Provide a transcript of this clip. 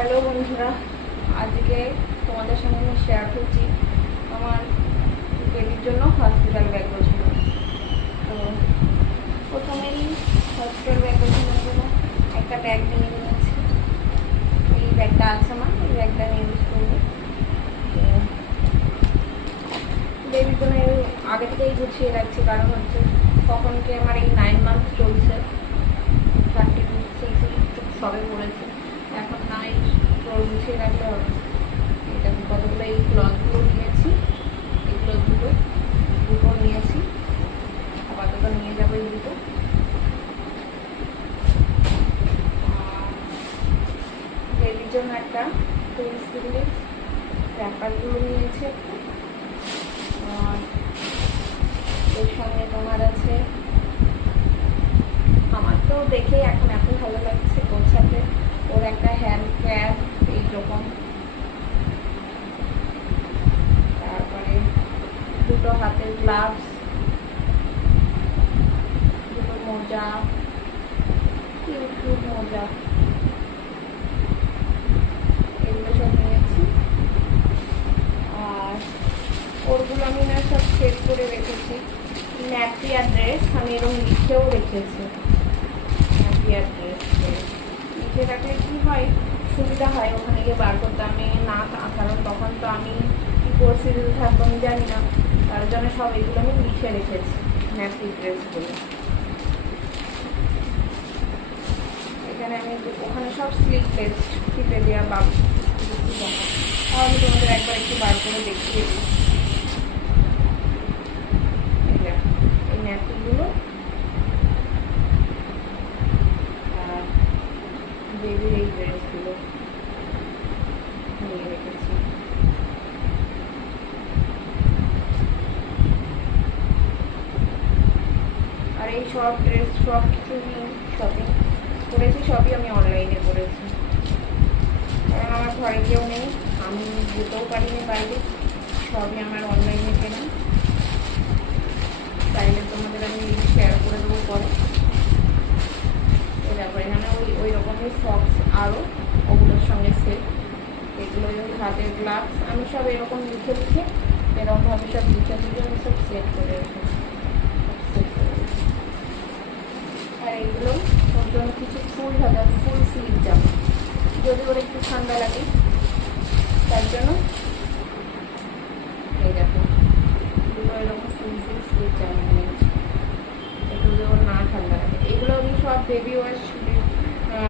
Hello বন্ধুরা, আজকে তোমাদের সঙ্গে আমি শেয়ার করছি আমার বেবির জন্য হসপিটাল ব্যাগ গোছানো। তো প্রথমেই হসপিটাল ব্যাগ গোছানোর জন্য একটা ব্যাগ নিয়ে নিয়েছি। এই ব্যাগটা আছে আমার, এই ব্যাগটা নিয়ে ইউজ করবো। বেবির জন্য আগে থেকেই গুছিয়ে রাখছি, কারণ হচ্ছে কখন কি আমার এই 9 মান্থ চলছে, 36 সবে পড়েছে, এখন নাই গুছিয়ে রাখলে হবে। এটা কতগুলো এই ক্লথগুলো নিয়েছি, এই ক্লথগুলো দুটো নিয়েছি, আপাতত নিয়ে যাবো এই দুটো। বেবির জন্য একটা পেন্সিলের র্যাপারগুলো নিয়েছি একটা, আর এর সঙ্গে তোমার আছে, আমার তো দেখেই এখন এত ভালো লাগছে গোছাতে, ওর একটা হ্যান্ড ক্যাপ এইরকম, তারপরে দুটো হাতের গ্লাভস, দুটো মোজা, কিউট মোজা, এগুলো সব নিয়েছি। আর ওরগুলো আমি না সব সেট করে রেখেছি। ন্যাপি আর ড্রেস আমি এরকম লিখেও রেখেছি। ন্যাপি আর ড্রেস লিখে রাখলে কী হয়, সুবিধা হয় ওখানে গিয়ে বার করতে। আমি না, কারণ তখন তো আমি কী পরিস্থিতিতে থাকবো আমি জানি না, তার জন্য সব এগুলো আমি লিখে রেখেছি, ন্যাপি ড্রেসগুলো। এখানে আমি ওখানে সব স্লিপ টেস্ট ফিতে দেওয়া পাবো, আমি তোমাদের একবার একটু বার করে দেখিয়ে দিই। এই ন্যাপকিনগুলো আর বেবির এই ড্রেসগুলো নিয়ে রেখেছি। আর এই সব ড্রেস সব কিছু শপিং করেছি, সবই আমি অনলাইনে করেছি, কারণ আমার ঘরে কেউ নেই, আমি যেতেও পারিনি বাইরে, সবই আমার অনলাইনে কেনা। চাইলে তোমাদের আমি লিঙ্ক শেয়ার করে দেবো পরে। এই ব্যাপারে এখানে ওই রকমের সক্স আরও ওগুলোর সঙ্গে সেট, এগুলো ওই হাতের গ্লাভস আমি সব এরকম লিখে এরকমভাবে সব লিখে আমি সব সেট করে রেখেছি। আর এইগুলো ওর জন্য কিছু ফুল স্লিভ জামা, যদি ওর একটু ঠান্ডা লাগে তার জন্য এই দেখো এগুলো এরকম ফুল স্লিভ জামা নিয়েছি, একটু ওর না ঠান্ডা লাগে। এগুলো আমি সব বেবি ওয়াশ